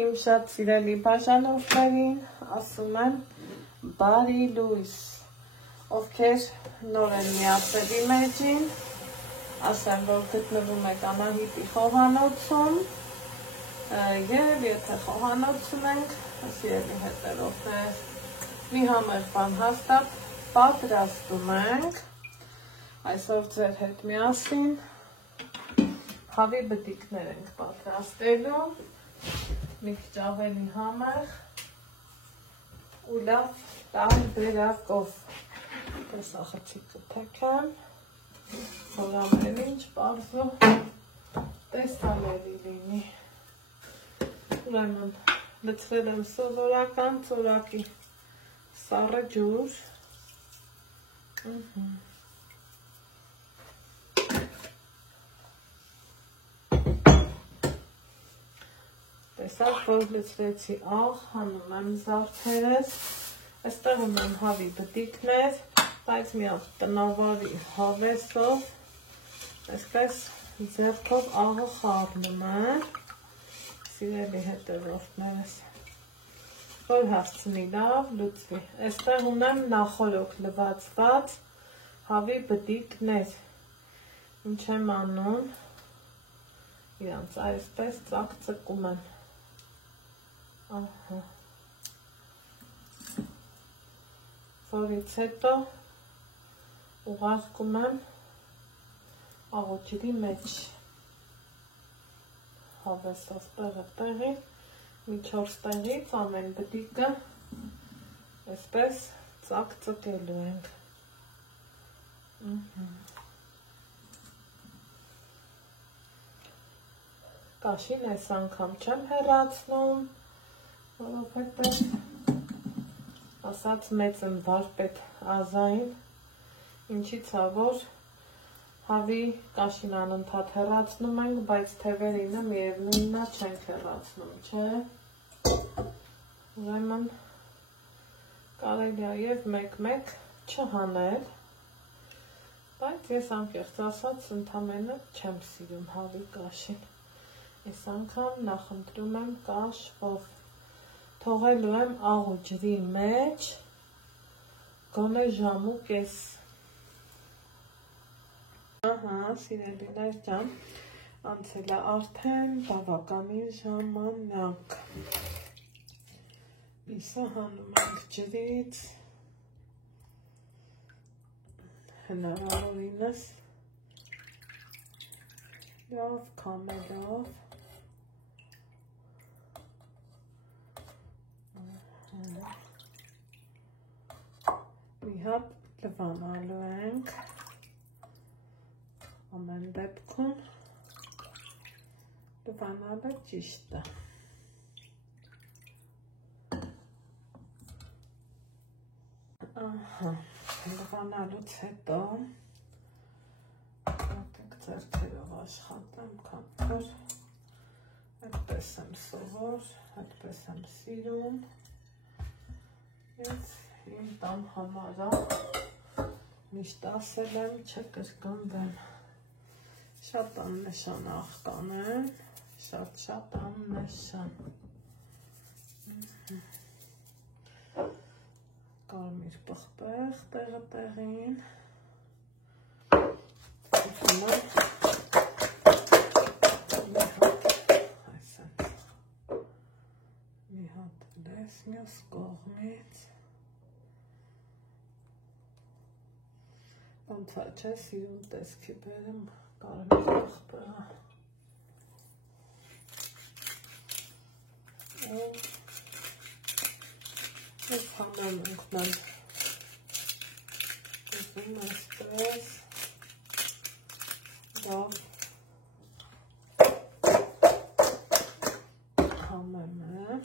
Իմ շատ սիրելի բաժանորդներին ասում եմ բարի լույս, ովքեր նոր են միացել իմ էջին, ասեմ, որ գտնվում եք Անահիտի խոհանոցում և եթե խոհանոցում ենք, սիրելի հետևորդներ, մի համեղ բան հաստատ պատրաստում ենք, այսօր ձեր հետ միասին հավի բտիկներ ենք պատրաստելու, մի քիչ ավելի համեղ ու լավ տարբերակով տեսախցիկը թեքեմ, որ ամեն ինչ պարզ ու տեսանելի լինի։ Ուրեմն լցրել եմ սովորական ծորակի սառը ջուր, տեսակ, որ լցրեցի աղ, հանում եմ զարդերս, այստեղ ունեմ հավի բտիկներ, բայց մի հատ տնավարի հավեսով, այսպես ձեռքով աղը խառնում եմ, սիրելի հետևորդներս, որ հասցնի լավ լուծվի, այստեղ ունեմ նախորոք լվացված հավի բտիկներ, ինչ եմ անում, իրանց այսպես ծակծկում եմ, որից հետո ուղարկում եմ աղոջրի մեջ, հավեսով տեղի, մի 4 տեղից ամեն բտիկը այսպես ծակծկելու ենք, կաշին այս անգամ չեմ հեռացնում, որովհետև ասած մեծ եմ վարպետ ազային, ինչից է, որ հավի կաշին անընդհատ հեռացնում ենք, բայց թևերինը միևնույնն է չենք հեռացնում, չէ։ Ուրեմն կարելի է և մեկ-մեկ չհանել, բայց ես անկեղծ ասած ընդամենը չեմ սիրում հավի կաշին։ Այս անգամ նախընտրում եմ կաշվով, թողելու եմ աղոջրի մեջ գոնե ժամ ու կես։ Ահա, սիրելիներ ջան, անցել է արդեն բավականին ժամանակ։ Միսը հանում ենք ջրից, հնարավորինս լավ քամելով, մի հատ լվանալու ենք, ամեն դեպքում լվանալը ճիշտ է։ Ահա, լվանալուց հետո ձեռքերով աշխատեմ, քանի որ այդպես եմ սովոր, այդպես եմ սիրում, ես իմ տան համարա միշտ ասել եմ չկրկնվեմ, շատ աննշան աղկան են, շատ աննշան, կարմիր պղպեղ տեղը տեղին, մի հատ լես մյուս կողմից, ոնց է չէ սիրուն տեսքի բերեմ կարմիր պղպեղը, ես հանեմ ընկնեմ, ուզում այսպես, լավ համեմ է,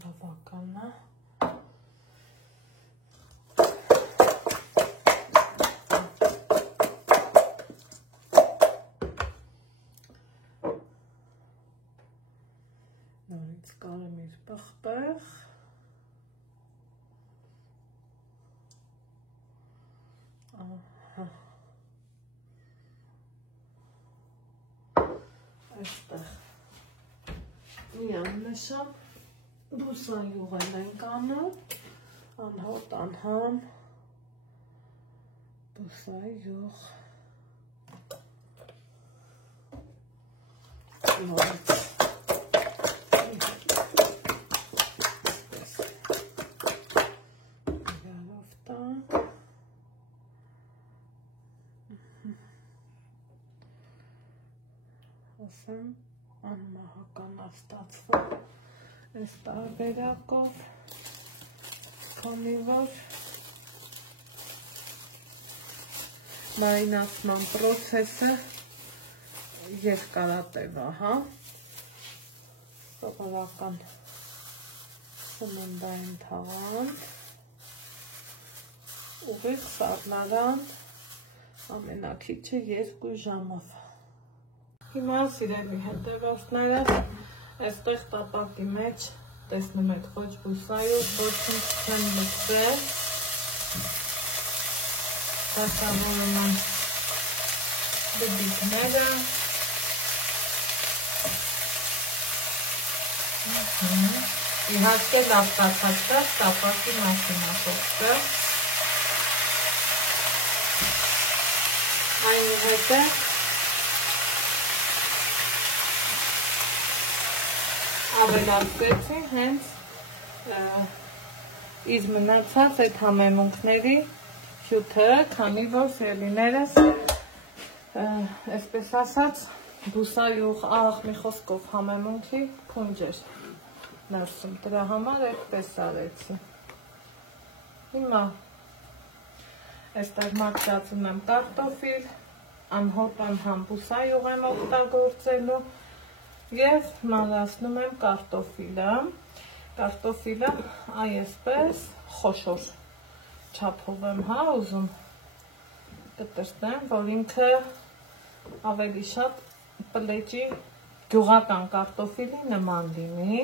բավական է, նորից կարմիր պղպեղ, Այստեղ միան նշան բուսայուղ ենք անում, անհոտ անհամ, բուսայուղ, նորից, իրարով տանք, ասեմ, անմահական աստացվում, այս տարբերակով, քանի որ մարինացման պրոցեսը երկարատև է, հա, սովորական սննդային թաղանթ, ուղիղ սառնարան, ամենաքիչը 2 ժամով։ Հիմա սիրելի հետևորդները, այստեղ տապակի մեջ տեսնում եք ոչ բուսայուղ, ոչինչ չեն լցրել, դասավորում են բդիկները, իհարկե լավ կաթացած տապակի մասին է խոսքը, այնուհետև ավելացրեցի հենց իր մնացած այդ համեմունքների հյութը, քանի որ սիրելիներս, այսպես ասած, բուսայուղ աղ մի խոսքով համեմունքի փունջ էր ներսում, դրա համար այդպես արեցի։ Հիմա այստեղ մաքրացնում եմ կարտոֆիլ, անհոտ անհամ բուսայուղ եմ օգտագործելու և մանրացնում եմ կարտոֆիլը, այսպես խոշոր չափով եմ ուզում կտրտեմ, որ ինքը ավելի շատ պլեջի գյուղական կարտոֆիլի նման լինի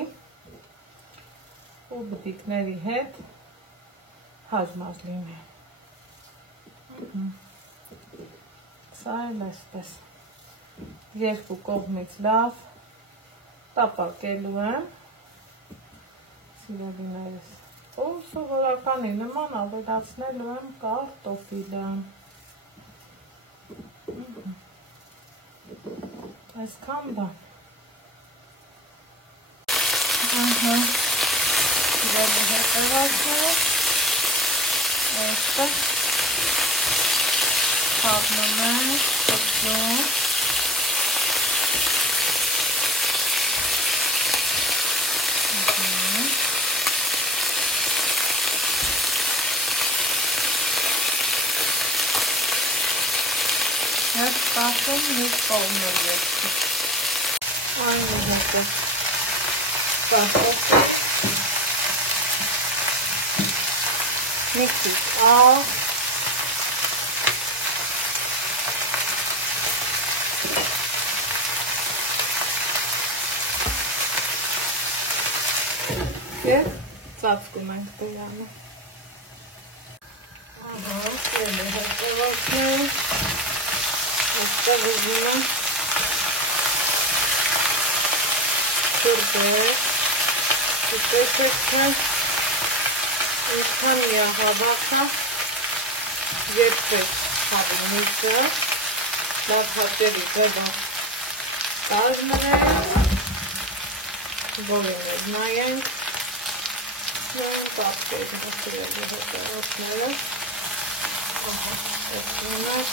ու բդիկների հետ հարմար լինի։ Սա էլ այսպես երկու կողմից լավ տապակելու եմ, սիրելիներս, ու սովորականի նման ավելացնելու եմ կարտոֆիլը։ Այսքան բան։ Սիրելի հետևորդները, այստեղ խառնում եմ, կծում, Ես կասում մի կողմը ետքի։ Այն հետը կասում մի քիչ աղ, և ծածկում ենք դրանը։ Սիրելի հետևորդներ, այստեղ ուզում եմ թուրբեր, տեսեք թե ինչքան միահավաք է երբեք հավունիցը, լավ հատերի ձևով կազմրենք, որին նայենք, պատկեր սիրելի հետևորդները, այսինքն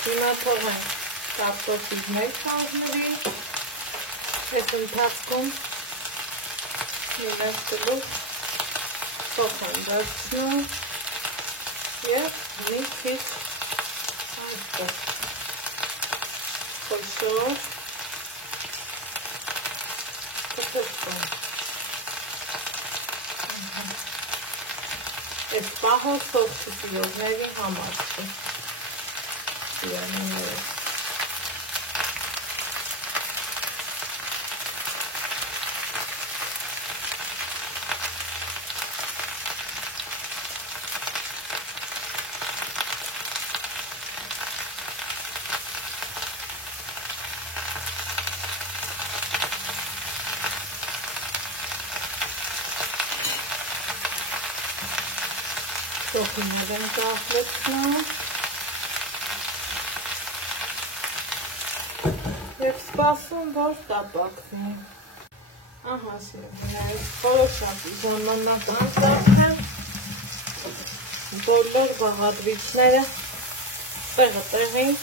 հիմա թողենք կարտոֆիլ մեկ կազմրի, այս ընթացքում մի մեկ գլուխ սոխ եմ վերցնում և մի քիչ այստեղ խոշոր կտրտում։ Այս պահը սոխ չսիրողների համար չէ։ Սիրելիներս։ կարտոֆիլներ եմ կախլեցնում և սպասում, որ տապակվի։ Ահա սիրելիներ, որոշակի ժամանակ անցավ, բոլոր բաղադրիչները տեղին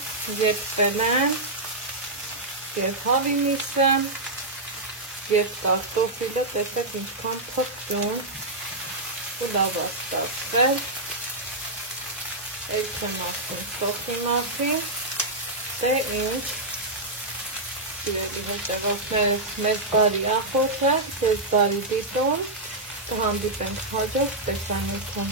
երկվել են, և հավի միսը, և կարտոֆիլը, տեսեք ինչքան փխչուն ու լավ է ստացվել։ Էլ չեմ ասում սոխի մասին, դե ինչ, սիրելի հետևորդներ, մեզ բարի ախոթը, ձեզ բարի դիտում, կհանդիպենք հաջորդ տեսանյութում։